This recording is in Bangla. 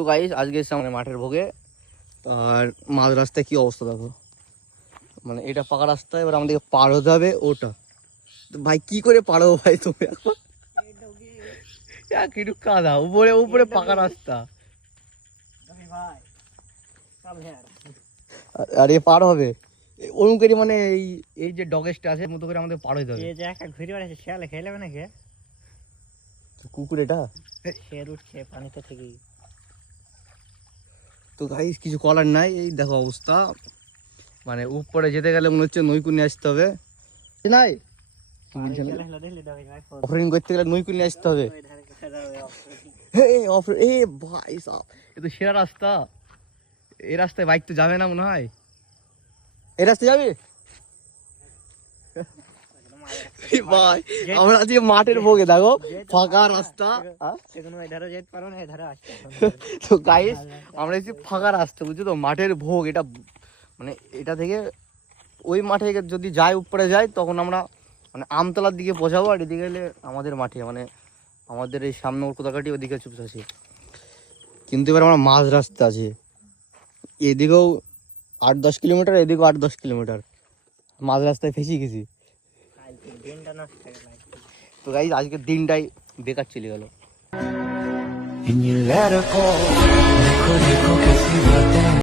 তো গাইস আজকে এসে আমাদের মাঠের ভোগে, আর মাঝ রাস্তায় কি অবস্থা দেখো, মানে এটা পাকা রাস্তা, এবার আমাদেরকে পার হতে হবে ওটা। তো ভাই কি করে পার হবো ভাই তুমি এখন? একটু কাদা, উপরে উপরে পাকা রাস্তা, আর এ পার হবে ওরকম করে, মানে এই এই যে ডগেসটা আছে মতো করে আমাদের পার হতে হবে। এই যে একটা ঘুরে বেড়াচ্ছে, শিয়ালে খেয়ে নেবে নাকি? কুকুর এটা শের উঠছে পানিতে থেকেই। তো গাইস কিছু করার নাই, এই দেখো অবস্থা, মানে উপরে যেতে গেলে মনে হচ্ছে নৈকুল নিয়ে আসতে হবে। নাই অফারিং করতে গেলে নৈকুল নিয়ে আসতে হবে। ভাই সাব, এ তো সেরা রাস্তা, এই রাস্তায় বাইক তো যাবে না মনে হয়। এই রাস্তায় যাবে ভাই? আমরা আজকে মাঠের ভোগে দেখো ফাঁকা রাস্তা। তো গাইস আমরা এসেছি ফাঁকা রাস্তা, বুঝছো তো, মাঠের ভোগ এটা, মানে এটা থেকে ওই মাঠে যদি যাই উপরে যাই তখন আমরা মানে আমতলার দিকে পৌঁছাবো, আর এদিকে গেলে আমাদের মাঠে, মানে আমাদের এই সামনে কোথাকাটি ওদিকে চুপস আছে। কিন্তু এবার আমরা মাঝ রাস্তা আছে, এদিকেও 8-10 কিলোমিটার, এদিকেও 8-10 কিলোমিটার, মাঝ রাস্তায় ফেঁসে গেছি। তো গাইস আজকের দিনটাই বেকার চলে গেল।